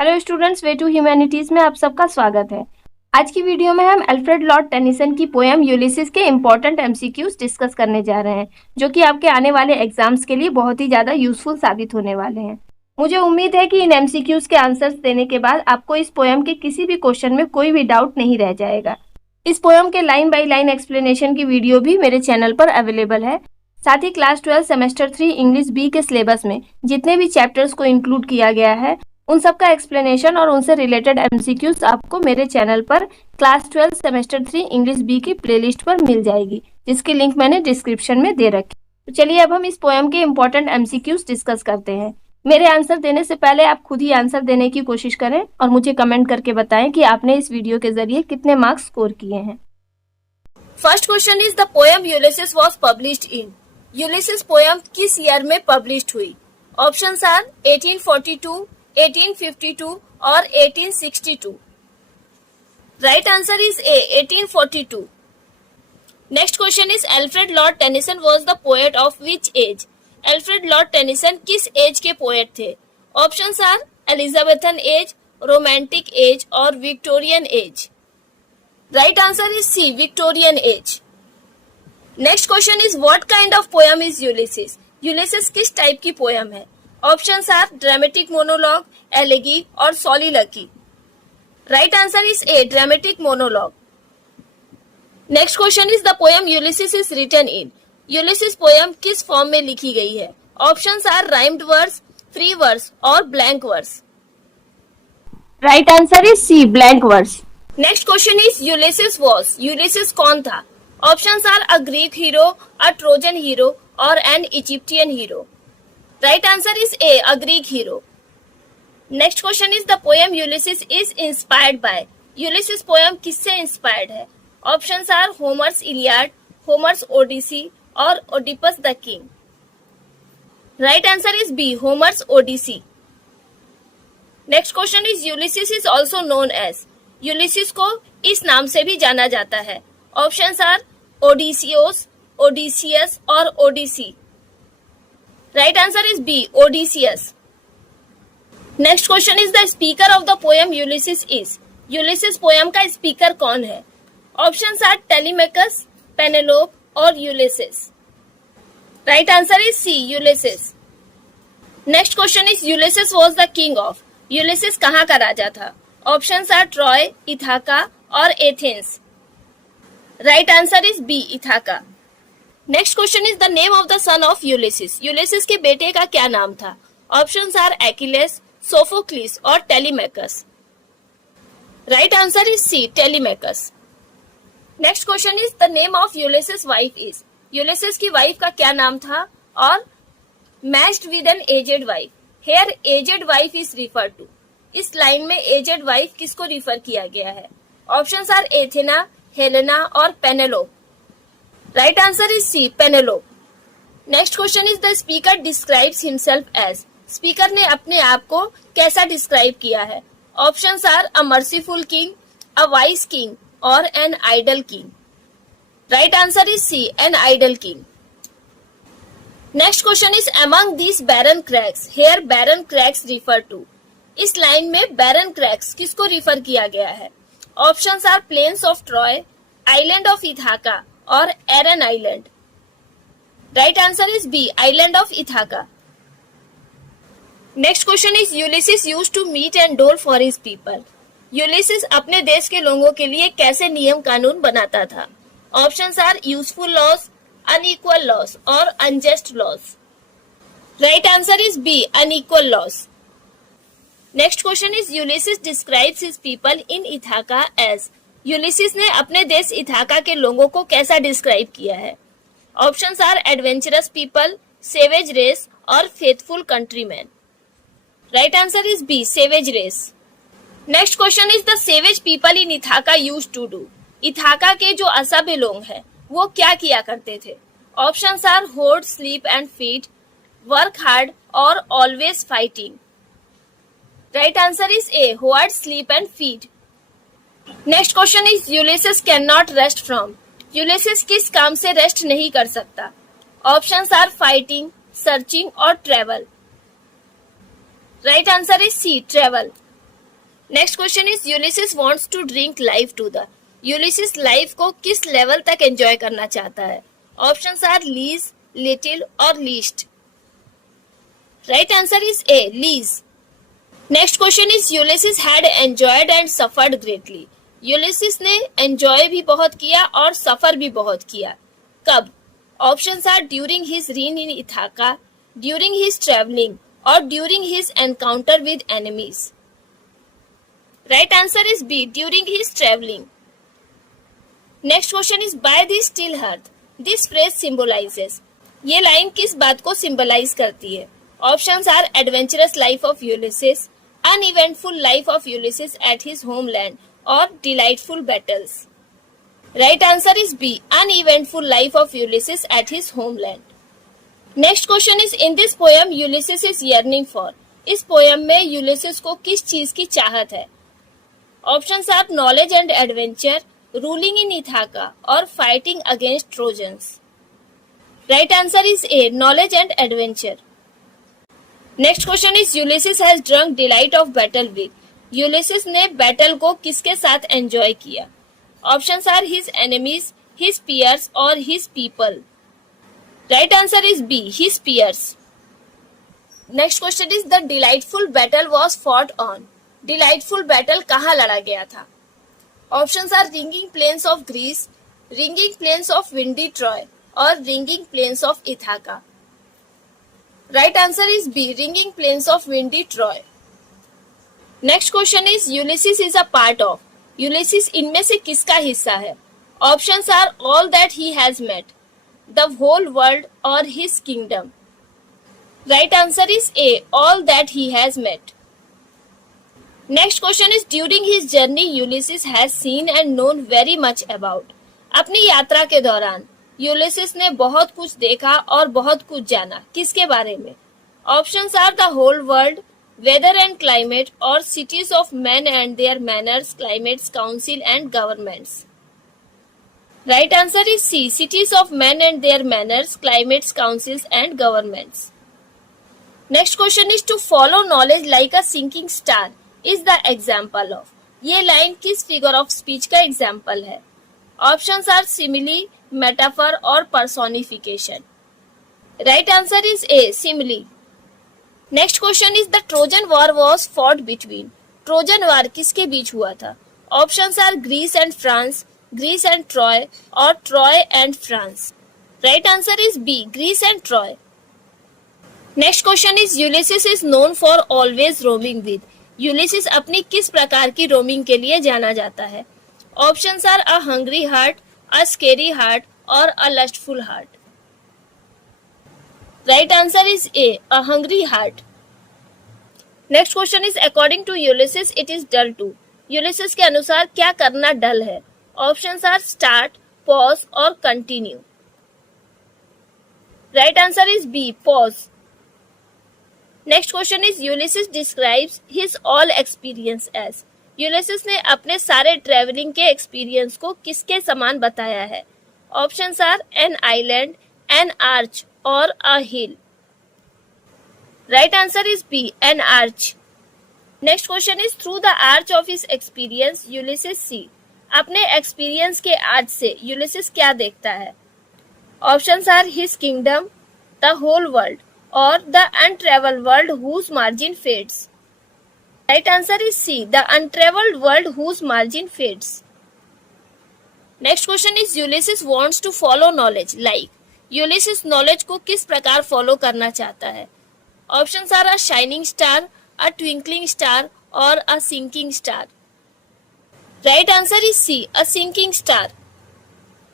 Hello students, way to humanities में आप सबका स्वागत है। आज की वीडियो में हम अल्फ्रेड लॉर्ड टेनिसन की पोएम यूलिसिस के इम्पोर्टेंट एमसीक्यूज डिस्कस करने जा रहे हैं, जो कि आपके आने वाले एग्जाम्स के लिए बहुत ही ज़्यादा यूजफुल साबित होने वाले हैं। मुझे उम्मीद है कि इन एमसीक्यूज के आंसर्स देने के बाद आपको इस पोएम के किसी भी क्वेश्चन में कोई भी डाउट नहीं रह जाएगा। इस पोएम के लाइन बाई लाइन एक्सप्लेनेशन की वीडियो भी मेरे चैनल पर अवेलेबल है। साथ ही क्लास 12 सेमेस्टर 3 इंग्लिश बी के सिलेबस में जितने भी चैप्टर्स को इंक्लूड किया गया है उन सब का एक्सप्लेनेशन और उनसे रिलेटेड एमसीक्यूज आपको मेरे चैनल पर क्लास 12 सेमेस्टर 3 इंग्लिश बी की प्लेलिस्ट पर मिल जाएगी, जिसकी लिंक मैंने डिस्क्रिप्शन में दे रखी। तो चलिए अब हम इस पोएम के इम्पोर्टेंट एमसीक्यूज डिस्कस करते हैं। मेरे आंसर देने से पहले आप खुद ही आंसर देने की कोशिश करें और मुझे कमेंट करके बताएं कि आपने इस वीडियो के जरिए कितने मार्क्स स्कोर किए हैं। First question is the poem Ulysses was published in. Ulysses poem किस ईयर में पब्लिश्ड हुई? ऑप्शंस आर 1842, 1852 और 1862. Right answer is A, 1842. Next question is Alfred Lord Tennyson was the poet of which age? Alfred Lord Tennyson किस age के poet थे? Options are Elizabethan age, romantic age और Victorian age. Right answer is C, Victorian age. Next question is what kind of poem is Ulysses? Ulysses किस type की poem है? Options are dramatic monologue, elegy और soliloquy. Right answer is A, dramatic monologue. Next question is the poem Ulysses is written in. Ulysses poem किस form में लिखी गई है? Options are rhymed verse, free verse और blank verse. Right answer is C, blank verse. Next question is Ulysses was. Ulysses कौन था? Options are a Greek hero, a Trojan hero or an Egyptian hero. Right answer is A, a Greek hero. Next question is the poem Ulysses is inspired by. Ulysses poem किससे inspired है? Options are Homer's Iliad, Homer's Odyssey और Oedipus the King. Right answer is B, Homer's Odyssey. Next question is Ulysses is also known as. Ulysses को इस नाम से भी जाना जाता है. ऑप्शंस आर ओडिसियोस, ओडिसियस और Odyssey. Right answer is B, Odysseus. Next question is the speaker of the poem Ulysses is. Ulysses poem का स्पीकर कौन है? ऑप्शंस आर टेलीमेकस, पेनेलोप और Ulysses. Right answer is C, Ulysses. Next question is Ulysses was the king of. Ulysses कहाँ का राजा था? Options are Troy, Ithaca और Athens. Right answer is B, Ithaca. Next question is the name of the son of Ulysses. Ulysses के बेटे का क्या नाम था? ऑप्शंस आर एक्िलेस, सोफोक्लिस और Telemachus. Right answer is C, Telemachus. Next question is the name of Ulysses wife is. Ulysses की wife का क्या नाम था? और matched with an aged wife. Here aged wife is refer to. इस line में aged wife किसको refer किया गया है? ऑप्शंस आर एथेना, हेलेना और Penelope. Right answer is C, Penelope. Next question is the speaker describes himself as. Speaker ने अपने आप को कैसा डिस्क्राइब किया है? Options are a merciful king, a wise king और an idle king. Right answer is C, an idle king. Next question is among this barren crags. Here barren crags refer to. इस line में barren crags किसको refer किया गया है? Options are plains of Troy, island of Ithaca और Aran island. Right answer is B, island of Ithaca. Next question is Ulysses used to meet and डोल for his people. Ulysses अपने देश के लोगों के लिए कैसे नियम कानून बनाता था? Options are useful laws, unequal laws और unjust laws. Right answer is B, unequal laws. Next question is Ulysses describes his people in Ithaca as. Ulysses ने अपने देश इथाका के लोगों को कैसा डिस्क्राइब किया है? Options are adventurous people, savage race और faithful countryman. Right answer is B, savage race. Next question is the savage people in Ithaca used to do. Ithaca के जो असभ्य लोग हैं वो क्या किया करते थे? Options are hoard, sleep and feed, work hard और always fighting. Right answer is A, hoard, sleep and feed. Next question is Ulysses cannot rest from. Ulysses किस काम से रेस्ट नहीं कर सकता? Options are fighting, searching और travel. Right answer is C, travel. Next question is Ulysses wants to drink life to the. Ulysses life को किस level तक एंजॉय करना चाहता है? ऑप्शंस आर लीज, लिटिल और least. Right answer is A, lees. Next question is Ulysses had enjoyed and suffered greatly. Ulysses ने enjoy भी बहुत किया और सफर भी बहुत किया। कब? Options are during his reign in Ithaca, during his travelling और during his encounter with enemies. Right answer is B, during his travelling. Next question is by the still hearth this phrase symbolises. ये line किस बात को symbolise करती है? Options are adventurous life of Ulysses, uneventful life of Ulysses at his homeland और delightful battles. Right answer is B, uneventful life of Ulysses at his homeland. Next question is in this poem Ulysses is yearning for. इस poem में Ulysses को किस चीज की चाहत है? Options are knowledge and adventure, ruling in Ithaca और fighting against Trojans. Right answer is A, knowledge and adventure. Next question is Ulysses has drunk delight of battle with. Ulysses ने battle को किसके साथ एंजॉय किया? Options are his enemies, his peers और his people. Right answer is B, his peers. Next question is the delightful battle was fought on. Delightful battle कहाँ लड़ा गया था? Options are ringing plains of Greece, ringing plains of windy Troy और ringing plains of Ithaca. Right answer is B, ringing plains of windy Troy. Next question is Ulysses is a part of. Ulysses इनमें से किसका हिस्सा है? Options are all that he has met, the whole world और his kingdom. Right answer is A, all that he has met. Next question is during his journey Ulysses has seen and known very much about. अपनी यात्रा के दौरान Ulysses ने बहुत कुछ देखा और बहुत कुछ जाना। किसके बारे में? Options are the whole world, weather and climate और cities of man and their manners, climates, council and governments. Right answer is C, cities of man and their manners, climates, councils and governments. Next question is to follow knowledge like a sinking star is the example of. ये line किस figure of speech का example है? Options are simile, metaphor और personification. Right answer is A, simile. Next question is the Trojan war was fought between. Trojan war किसके बीच हुआ था? Options are Greece and France, Greece and Troy और Troy and France. Right answer is B, Greece and Troy. Next question is Ulysses is known for always roaming with. Ulysses अपनी किस प्रकार की roaming के लिए जाना जाता है? Options are a hungry heart, a scary heart और a lustful heart. Right answer is A, a hungry heart. Next question is according to Ulysses it is dull to. Ulysses के अनुसार क्या करना डल है? ऑप्शंस आर स्टार्ट, पॉज और continue. Right answer is B, pause. Next question is Ulysses describes his all experience as. Ulysses ने अपने सारे travelling के एक्सपीरियंस को किसके समान बताया है? Options are an island, an arch और a hill. Right answer is B, an arch. Next question is through the arch of his experience Ulysses see. अपने एक्सपीरियंस के आर्च से यूलिसिस क्या देखता है? Options are his kingdom, the whole world और the untravelled world whose margin fades. Right answer is C, the untravelled world whose margin fades. Next question is Ulysses wants to follow knowledge like. Ulysses knowledge को किस प्रकार follow करना चाहता है? Options are a shining star, a twinkling star और a sinking star. Right answer is C, a sinking star.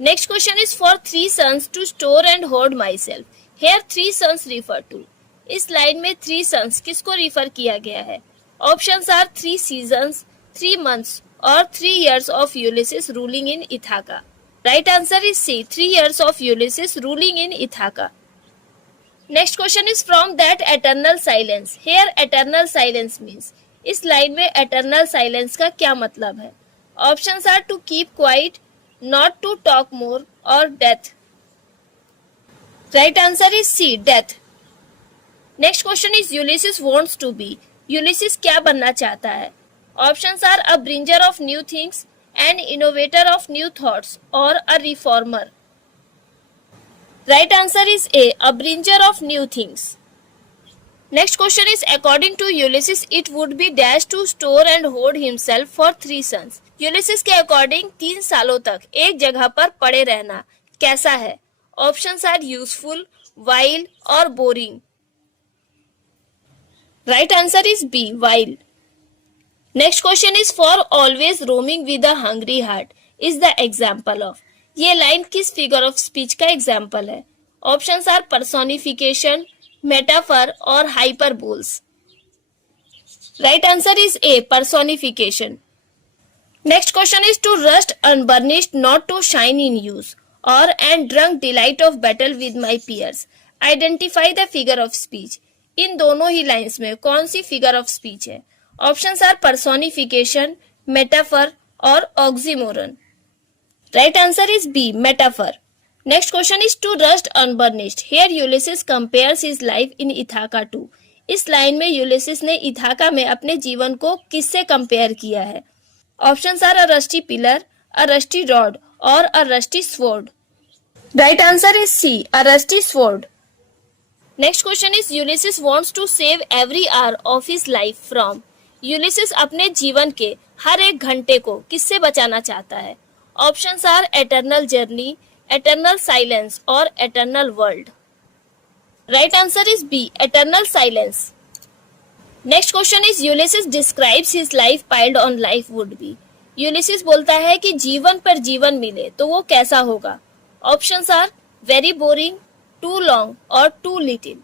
Next question is for 3 sons to store and hoard myself. Here 3 sons refer to. इस line में 3 sons किसको refer किया गया है? Options are 3 seasons, 3 months और 3 years of Ulysses ruling in Ithaca. Right answer is C, 3 years of Ulysses ruling in Ithaca. Next question is from that eternal silence. Here eternal silence means. इस line में eternal silence का क्या मतलब है? Options are to keep quiet, not to talk more और death. Right answer is C, death. Next question is Ulysses wants to be. Ulysses क्या बनना चाहता है? Options are a bringer of new things, an innovator of new thoughts, or a reformer. Right answer is A, a bringer of new things. Next question is, according to Ulysses, it would be dash to store and hoard himself for 3 sons. Ulysses के according 3 सालों तक एक जगह पर पड़े रहना कैसा है? ऑप्शंस आर यूजफुल, वाइल्ड और boring. Right answer is B, wild. Next question is, for always roaming with a hungry heart is the example of. ये लाइन किस फिगर ऑफ स्पीच का एग्जाम्पल है? ऑप्शंस आर पर्सोनिफिकेशन, मेटाफर और hyperboles. Right answer is A, personification. Next question is, to rust unburnished not to shine in use और and drunk delight of battle with my peers. Identify the figure of speech. इन दोनों ही lines में कौन सी figure of speech है? Options are personification, metaphor और oxymoron. Right answer is B, metaphor. Next question is, to rust unburnished. Here Ulysses compares his life in Ithaca to. इस line में यूलिसिस ने इथाका में अपने जीवन को किससे कंपेयर किया है? Options are a rusty pillar, a rusty rod और a rusty sword. Right answer is C, a rusty sword. Next question is, Ulysses wants to save every hour of his life from. Ulysses अपने जीवन के हर एक घंटे को किससे बचाना चाहता है? Options are eternal journey, eternal silence or eternal world. Right answer is B, eternal silence. Next question is, Ulysses describes his life piled on life would be. Ulysses बोलता है कि जीवन पर जीवन मिले तो वो कैसा होगा? Options are very boring, too long और too little.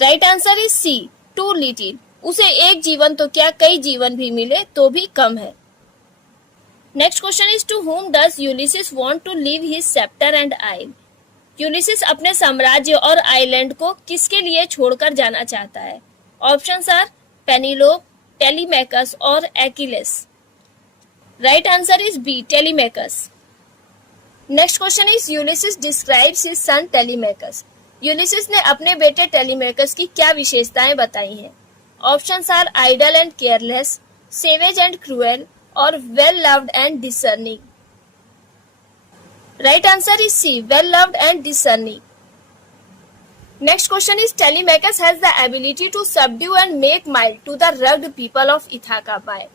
Right answer is C, too little. उसे एक जीवन तो क्या कई जीवन भी मिले तो भी कम है. Next question is, to whom does Ulysses want to leave his scepter and isle. Ulysses अपने साम्राज्य और आइलैंड को किसके लिए छोड़कर जाना चाहता है? ऑप्शंस आर पेनिलोप, टेलीमैकस और Achilles. Right answer is B, Telemachus. Next question is, Ulysses describes his son Telemachus. Ulysses ने अपने बेटे टेलीमैकस की क्या विशेषताएं बताई हैं? Options are idle and careless, savage and cruel और well loved and discerning. Right answer is C, well loved and discerning. Next question is, Telemachus has the ability to subdue and make mild to the rugged people of Ithaca by.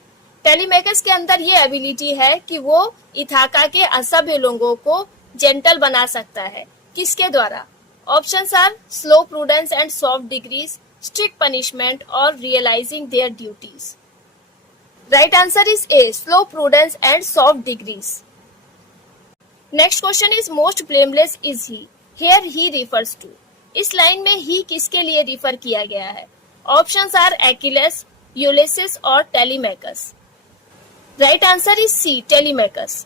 Telemachus के अंदर ये ability है कि वो Ithaca के असभ्य लोगों को जेंटल बना सकता है. किसके द्वारा? Options are slow prudence and soft degrees, strict punishment और realising their duties. Right answer is A, slow prudence and soft degrees. Next question is, most blameless is he. Here he refers to. इस line में ही किसके लिए refer किया गया है? Options are Achilles, Ulysses और Telemachus. Right answer is C, Telemachus.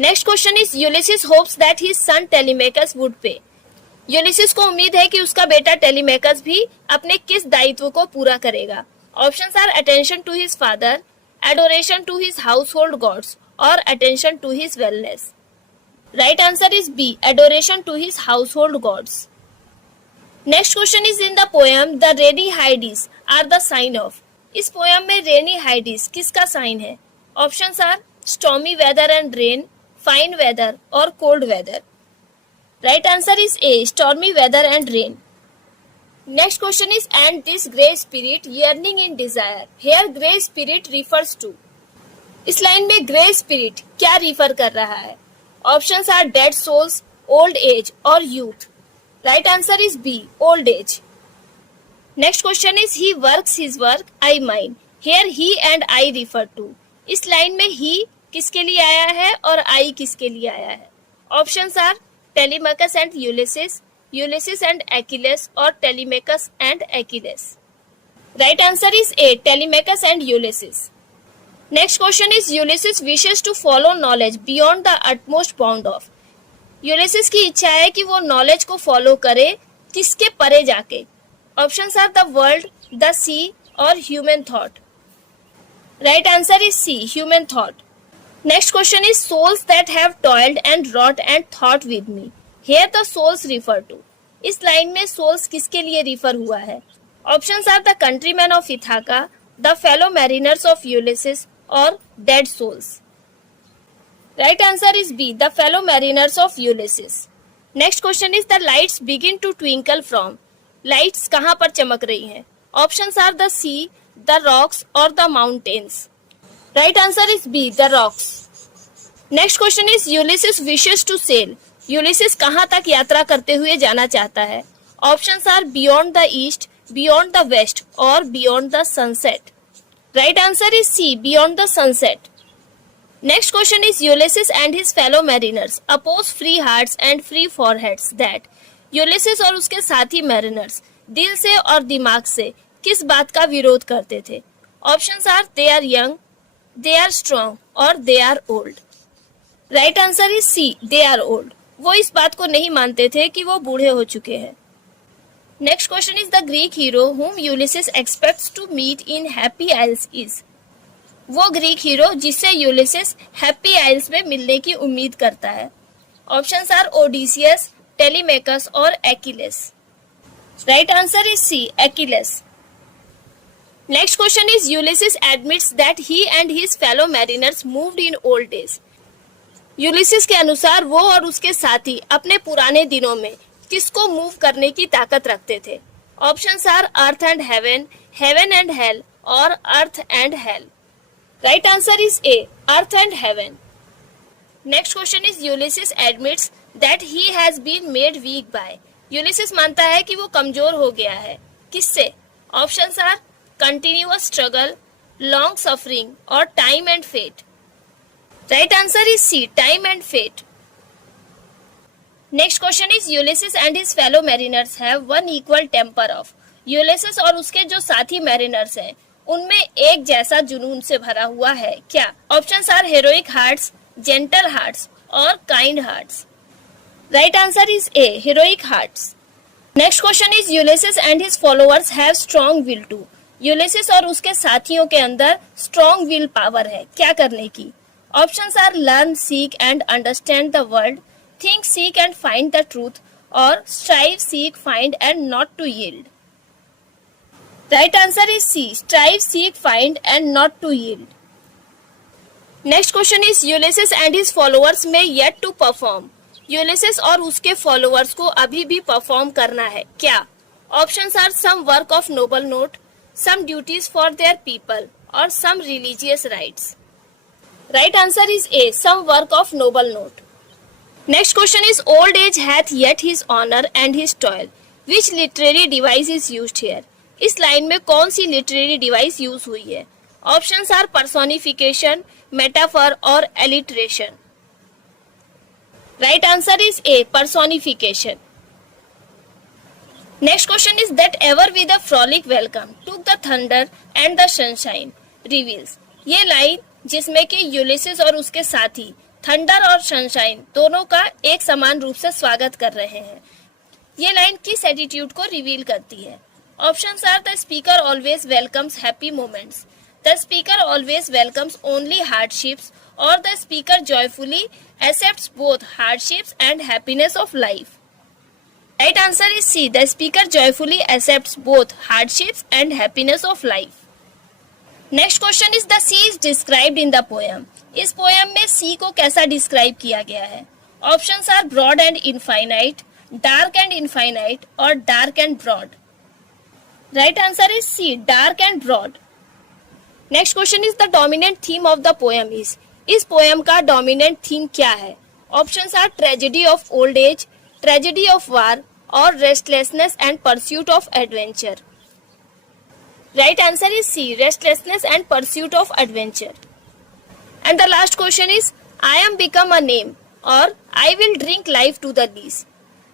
Next question is, Ulysses hopes that his son Telemachus would pay. Ulysses को उम्मीद है कि उसका बेटा टेलीमैकस भी अपने किस दायित्व को पूरा करेगा? Options are attention to his father, adoration to his household gods or attention to his wellness. Right answer is B, adoration to his household gods. Next question is, in the poem the rainy Hyades are the sign of. इस poem में rainy Hyades किसका sign है? Options are stormy weather and rain, fine weather और cold weather. Right answer is A, stormy weather and rain. Next question is, and this grey spirit yearning in desire. Here grey spirit refers to. इस line में grey spirit क्या refer कर रहा है? Options are dead souls, old age और youth. Right answer is B, old age. Next question is, he works his work, I mine. Here he and I refer to. इस line में he किसके लिए आया है और I किसके लिए आया है? Options are Telemachus and Ulysses, Ulysses and Achilles or Telemachus and Achilles. Right answer is A, Telemachus and Ulysses. Next question is, Ulysses wishes to follow knowledge beyond the utmost bound of. Ulysses की इच्छा है कि वो knowledge को follow करे किसके परे जाके? Options are the world, the sea और human thought. Right answer is C, human thought. Next question is, souls that have toiled and wrought and thought with me. Here the souls refer to. इस line में souls किसके लिए refer हुआ है? Options are the countryman of Ithaca, the fellow mariners of Ulysses, or dead souls? Right answer is B, the fellow mariners of Ulysses. Next question is the lights begin to twinkle from. Lights कहाँ पर चमक रही हैं? Options are the sea, the rocks or the mountains. Right answer is B, the rocks. Next question is Ulysses wishes to sail. Ulysses कहाँ तक यात्रा करते हुए जाना चाहता है? Options are beyond the east, beyond the west or beyond the sunset. Right answer is C, beyond the sunset. Next question is Ulysses and his fellow mariners oppose free hearts and free foreheads that. Ulysses और उसके साथी mariners दिल से और दिमाग से किस बात का विरोध करते थे? Options are they are young, they are strong और they are old. Right answer is C, they are old. वो इस बात को नहीं मानते थे कि वो बूढ़े हो चुके हैं. Next question is the Greek hero whom Ulysses expects to meet in happy isles is. वो ग्रीक हीरो जिससे यूलिसिस हैप्पी आइल्स में मिलने की उम्मीद करता है. ऑप्शंस आर ओडिसियस, टेलीमेकस और Achilles. Right answer is C, Achilles. Next question is Ulysses admits that he and his fellow mariners moved in old days. Ulysses के अनुसार वो और उसके साथी अपने पुराने दिनों में किसको मूव करने की ताकत रखते थे? Options are earth and heaven, heaven and hell और earth and hell. Right answer is A, earth and heaven. Next question is Ulysses admits that he has been made weak by. Ulysses मानता है कि वो कमजोर हो गया है. किससे? Options are continuous struggle, long suffering और time and fate. Right answer is C, time and fate. Next question is Ulysses and his fellow mariners have one equal temper of. Ulysses और उसके जो साथी मैरिनर्स हैं उनमें एक जैसा जुनून से भरा हुआ है क्या? Options are heroic hearts, gentle hearts और kind hearts. Right answer is A, heroic hearts. Next question is Ulysses and his followers have strong will to. Ulysses और उसके साथियों के अंदर स्ट्रॉन्ग विल पावर है क्या करने की? Options are learn, seek and understand the world, think, seek and find the truth or strive, seek, find and not to yield. Right answer is C, strive, seek, find and not to yield. Next question is Ulysses and his followers may yet to perform. Ulysses और उसके followers को अभी भी perform करना है क्या? Options are some work of noble note, some duties for their people or some religious rites. Right answer is A, some work of noble note. Next question is old age hath yet his honor and his toil. Which literary device is used here? इस line में कौन सी literary device use हुई है? Options are personification, metaphor और alliteration. Right answer is A, personification. Next question is that ever with a frolic welcome took the thunder and the sunshine reveals. ये line जिसमें कि Ulysses और उसके साथी thunder और सनशाइन दोनों का एक समान रूप से स्वागत कर रहे हैं. ये लाइन किस एटीट्यूड को रिवील करती है? Options are the speaker always welcomes happy moments, the speaker always welcomes only hardships और the speaker joyfully accepts both hardships and happiness of life. Right answer is C, the speaker joyfully accepts both hardships and happiness of life. Next question is the sea is described in the poem. इस poem में sea को कैसा describe किया गया है? Options are broad and infinite, dark and infinite और dark and broad. Right answer is C, dark and broad. Next question is the dominant theme of the poem is. इस poem का dominant theme क्या है? Options are tragedy of old age, tragedy of war और restlessness and pursuit of adventure. Right answer is C, restlessness and pursuit of adventure. And the last question is I am become a name or I will drink life to the lees.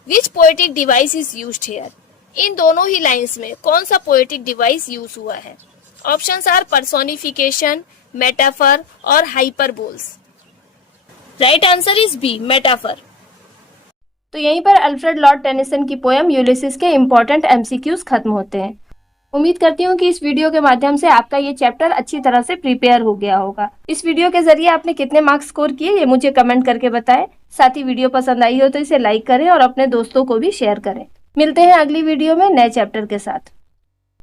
Which poetic device is used here? इन दोनों ही lines में कौन सा poetic device use हुआ है? Options are personification, metaphor और hyperboles. Right answer is B, metaphor. तो यहीं पर अल्फ्रेड लॉर्ड टेनिसन की पोएम यूलिसिस के इम्पोर्टेंट एमसीक्यूज खत्म होते हैं. उम्मीद करती हूँ कि इस वीडियो के माध्यम से आपका ये चैप्टर अच्छी तरह से प्रिपेयर हो गया होगा. इस वीडियो के जरिए आपने कितने मार्क्स स्कोर किए ये मुझे कमेंट करके बताएं. साथ ही वीडियो पसंद आई हो तो इसे लाइक करें और अपने दोस्तों को भी शेयर करें. मिलते हैं अगली वीडियो में नए चैप्टर के साथ.